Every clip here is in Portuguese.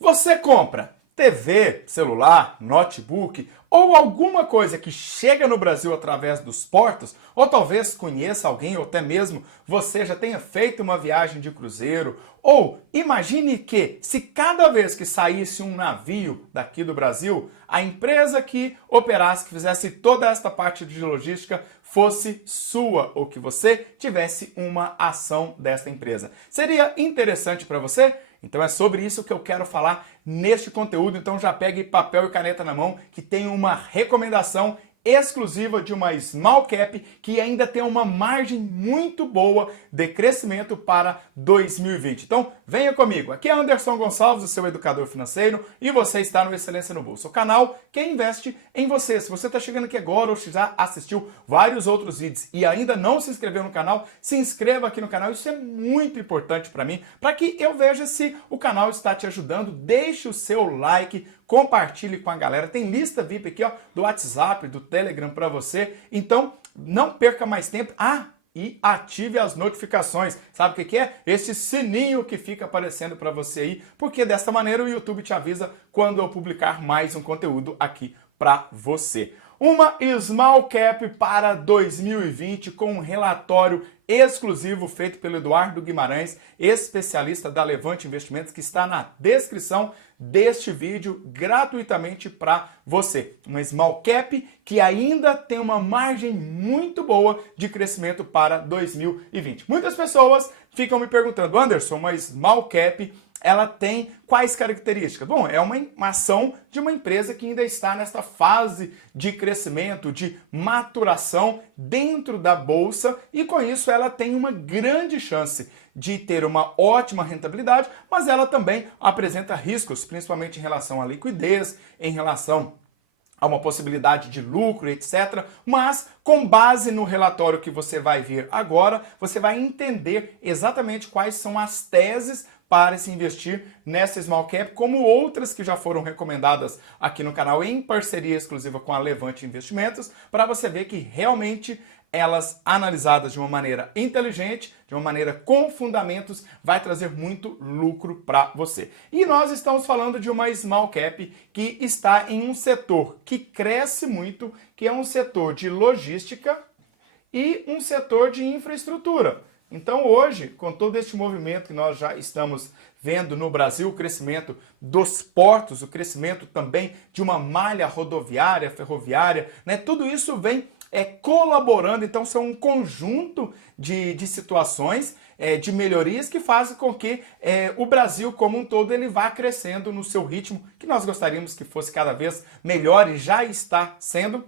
Você compra TV, celular, notebook ou alguma coisa que chega no Brasil através dos portos, ou talvez conheça alguém, ou até mesmo você já tenha feito uma viagem de cruzeiro, ou imagine que se cada vez que saísse um navio daqui do Brasil, a empresa que operasse, que fizesse toda esta parte de logística fosse sua, ou que você tivesse uma ação desta empresa. Seria interessante para você? Então é sobre isso que eu quero falar neste conteúdo, então já pegue papel e caneta na mão que tem uma recomendação exclusiva de uma small cap que ainda tem uma margem muito boa de crescimento para 2020. Então venha comigo, aqui é Anderson Gonçalves, o seu educador financeiro, e você está no Excelência no Bolso, o canal que investe em você. Se você está chegando aqui agora ou já assistiu vários outros vídeos e ainda não se inscreveu no canal, se inscreva aqui no canal, isso é muito importante para mim, para que eu veja se o canal está te ajudando. Deixe o seu like, compartilhe com a galera, tem lista VIP aqui ó, do WhatsApp, do Telegram para você, então não perca mais tempo. E ative as notificações. Sabe o que é? Esse sininho que fica aparecendo para você aí, porque dessa maneira o YouTube te avisa quando eu publicar mais um conteúdo aqui para você. Uma small cap para 2020 com um relatório exclusivo feito pelo Eduardo Guimarães, especialista da Levante Investimentos, que está na descrição deste vídeo gratuitamente para você. Uma small cap que ainda tem uma margem muito boa de crescimento para 2020. Muitas pessoas ficam me perguntando, Anderson, uma small cap ela tem quais características? Bom, é uma ação de uma empresa que ainda está nessa fase de crescimento, de maturação dentro da bolsa, e com isso ela tem uma grande chance de ter uma ótima rentabilidade, mas ela também apresenta riscos, principalmente em relação à liquidez, em relação a uma possibilidade de lucro, etc. Mas, com base no relatório que você vai ver agora, você vai entender exatamente quais são as teses para se investir nessa small cap, como outras que já foram recomendadas aqui no canal em parceria exclusiva com a Levante Investimentos, para você ver que realmente elas analisadas de uma maneira inteligente, de uma maneira com fundamentos, vai trazer muito lucro para você. E nós estamos falando de uma small cap que está em um setor que cresce muito, que é um setor de logística e um setor de infraestrutura. Então hoje, com todo este movimento que nós já estamos vendo no Brasil, o crescimento dos portos, o crescimento também de uma malha rodoviária, ferroviária, né? Tudo isso vem colaborando, então são um conjunto de situações, de melhorias que fazem com que o Brasil como um todo ele vá crescendo no seu ritmo, que nós gostaríamos que fosse cada vez melhor e já está sendo.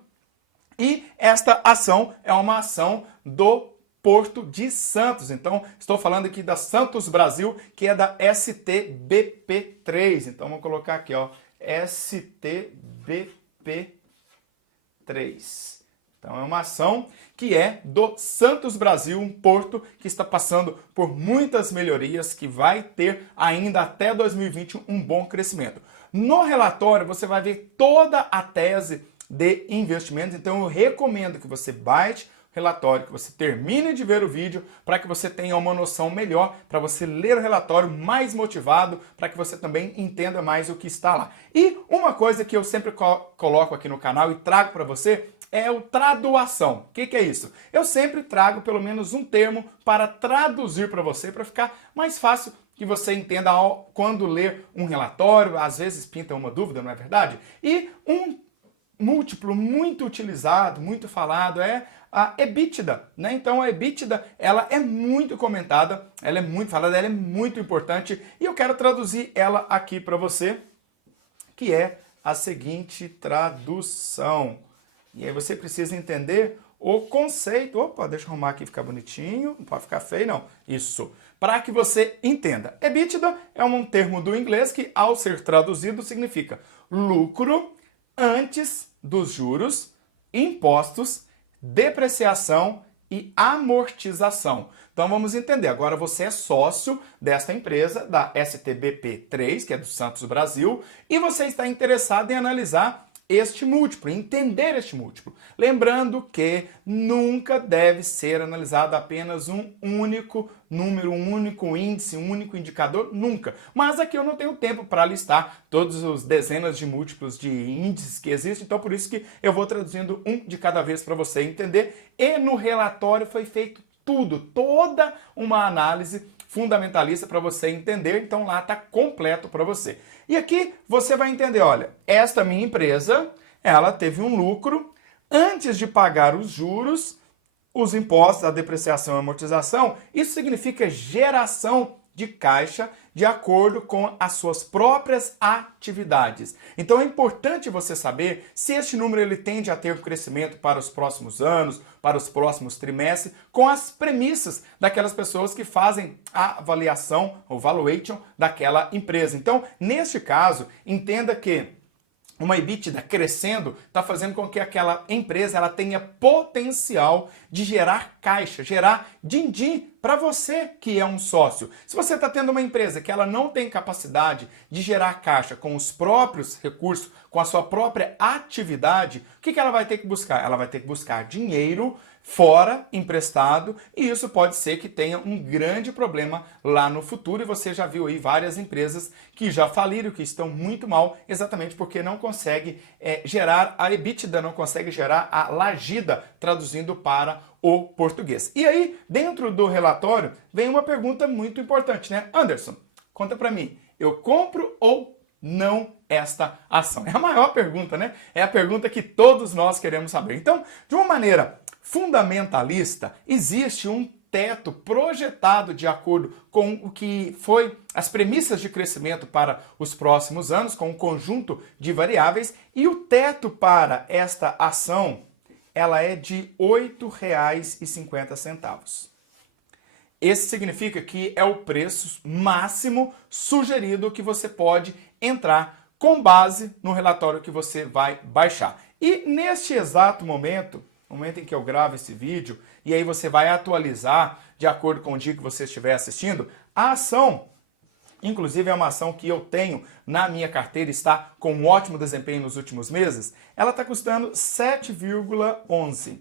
E esta ação é uma ação do Porto de Santos. Então, estou falando aqui da Santos Brasil, que é da STBP3. Então, vamos colocar aqui, ó, STBP3. Então, é uma ação que é do Santos Brasil, um porto que está passando por muitas melhorias, que vai ter ainda até 2020 um bom crescimento. No relatório, você vai ver toda a tese de investimentos, então eu recomendo que você baixe relatório, que você termine de ver o vídeo para que você tenha uma noção melhor, para você ler o relatório mais motivado, para que você também entenda mais o que está lá. E uma coisa que eu sempre coloco aqui no canal e trago para você é o tradução. O que é isso? Eu sempre trago pelo menos um termo para traduzir para você, para ficar mais fácil que você entenda quando ler um relatório, às vezes pinta uma dúvida, não é verdade? E um múltiplo muito utilizado, muito falado é a EBITDA, né? Então a EBITDA, ela é muito comentada, ela é muito falada, ela é muito importante e eu quero traduzir ela aqui para você, que é a seguinte tradução. E aí você precisa entender o conceito. Opa, deixa eu arrumar aqui, ficar bonitinho, não pode ficar feio não. Isso, para que você entenda. EBITDA é um termo do inglês que, ao ser traduzido, significa lucro antes dos juros, impostos, depreciação e amortização. Então vamos entender. Agora você é sócio desta empresa, da STBP3, que é do Santos Brasil, e você está interessado em analisar este múltiplo, entender este múltiplo. Lembrando que nunca deve ser analisado apenas um único número, um único índice, um único indicador, nunca. Mas aqui eu não tenho tempo para listar todos os dezenas de múltiplos de índices que existem, então por isso que eu vou traduzindo um de cada vez para você entender. E no relatório foi feito toda uma análise fundamentalista para você entender, então lá está completo para você. E aqui você vai entender, olha, esta minha empresa, ela teve um lucro antes de pagar os juros, os impostos, a depreciação e a amortização. Isso significa geração de caixa de acordo com as suas próprias atividades. Então é importante você saber se este número ele tende a ter um crescimento para os próximos anos, para os próximos trimestres, com as premissas daquelas pessoas que fazem a avaliação, o valuation daquela empresa. Então, neste caso, entenda que uma EBITDA crescendo está fazendo com que aquela empresa ela tenha potencial de gerar caixa, gerar din-din para você que é um sócio. Se você está tendo uma empresa que ela não tem capacidade de gerar caixa com os próprios recursos, com a sua própria atividade, o que ela vai ter que buscar? Ela vai ter que buscar dinheiro fora, emprestado, e isso pode ser que tenha um grande problema lá no futuro, e você já viu aí várias empresas que já faliram, que estão muito mal, exatamente porque não consegue gerar a EBITDA, não consegue gerar a lagida, traduzindo para o português. E aí, dentro do relatório, vem uma pergunta muito importante, né? Anderson, conta para mim, eu compro ou não esta ação? É a maior pergunta, né? É a pergunta que todos nós queremos saber. Então, de uma maneira fundamentalista, existe um teto projetado de acordo com o que foi as premissas de crescimento para os próximos anos, com um conjunto de variáveis, e o teto para esta ação ela é de R$ 8,50. Esse significa que é o preço máximo sugerido que você pode entrar com base no relatório que você vai baixar. E neste exato momento, no momento em que eu gravo esse vídeo, e aí você vai atualizar de acordo com o dia que você estiver assistindo, a ação, inclusive é uma ação que eu tenho na minha carteira, está com um ótimo desempenho nos últimos meses, ela está custando 7,11.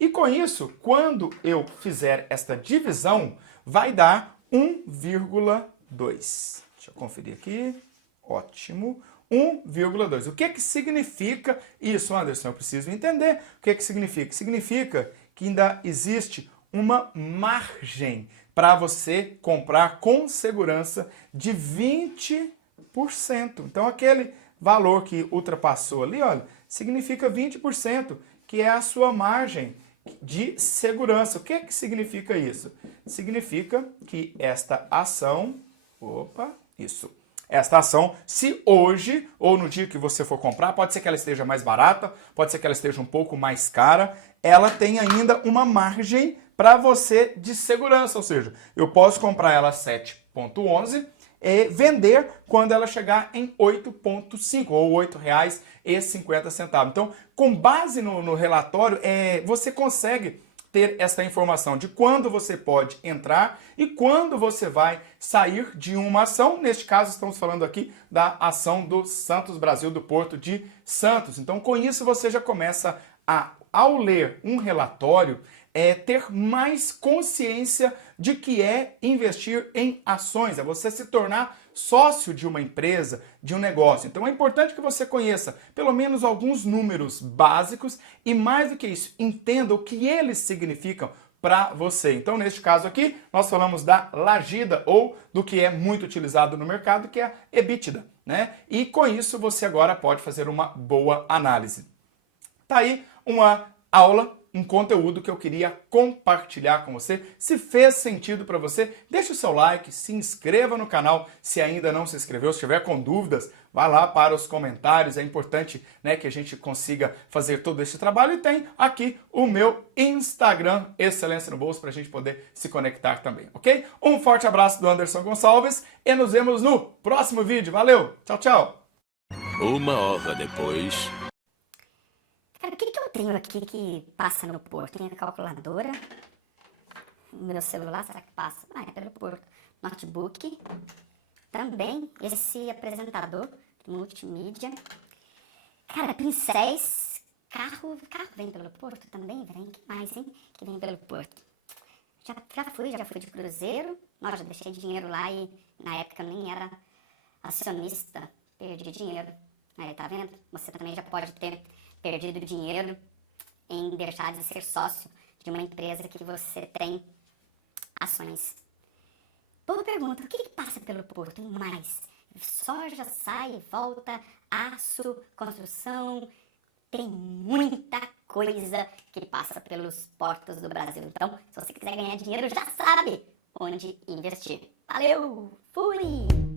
E com isso, quando eu fizer esta divisão, vai dar 1,2. Deixa eu conferir aqui. Ótimo. 1,2. O que significa isso, Anderson? Eu preciso entender o que significa. Significa que ainda existe uma margem para você comprar com segurança de 20%. Então, aquele valor que ultrapassou ali, olha, significa 20%, que é a sua margem de segurança. O que significa isso? Significa que esta ação... Esta ação, se hoje ou no dia que você for comprar, pode ser que ela esteja mais barata, pode ser que ela esteja um pouco mais cara, ela tem ainda uma margem para você de segurança, ou seja, eu posso comprar ela 7,11 e vender quando ela chegar em 8,5 ou R$ 8,50. Então, com base no relatório, você consegue ter essa informação de quando você pode entrar e quando você vai sair de uma ação. Neste caso, estamos falando aqui da ação do Santos Brasil, do Porto de Santos. Então, com isso, você já começa ao ler um relatório, ter mais consciência de que é investir em ações, é você se tornar sócio de uma empresa, de um negócio. Então é importante que você conheça pelo menos alguns números básicos e, mais do que isso, entenda o que eles significam para você. Então, neste caso aqui, nós falamos da lagida, ou do que é muito utilizado no mercado, que é a EBITDA, né? E com isso você agora pode fazer uma boa análise. Tá aí uma aula, um conteúdo que eu queria compartilhar com você. Se fez sentido para você, deixa o seu like, se inscreva no canal se ainda não se inscreveu. Se tiver com dúvidas, vá lá para os comentários. É importante, né, que a gente consiga fazer todo esse trabalho. E tem aqui o meu Instagram, Excelência no Bolso, para a gente poder se conectar também, ok? Um forte abraço do Anderson Gonçalves e nos vemos no próximo vídeo. Valeu! Tchau, tchau! 1 hora depois... Cara, o que eu tenho aqui que passa no Porto? Tem a calculadora, o meu celular, será que passa? Ah, é pelo Porto. Notebook, também esse apresentador multimídia. Cara, pincéis, carro vem pelo Porto também, vem. Que mais, hein? Que vem pelo Porto. Já fui de cruzeiro. Nossa, já deixei dinheiro lá e na época eu nem era acionista. Perdi dinheiro. Aí, tá vendo? Você também já pode ter perdido dinheiro em deixar de ser sócio de uma empresa que você tem ações. Boa pergunta, o que passa pelo Porto mais? Soja, sai, volta, aço, construção, tem muita coisa que passa pelos portos do Brasil. Então, se você quiser ganhar dinheiro, já sabe onde investir. Valeu, fui!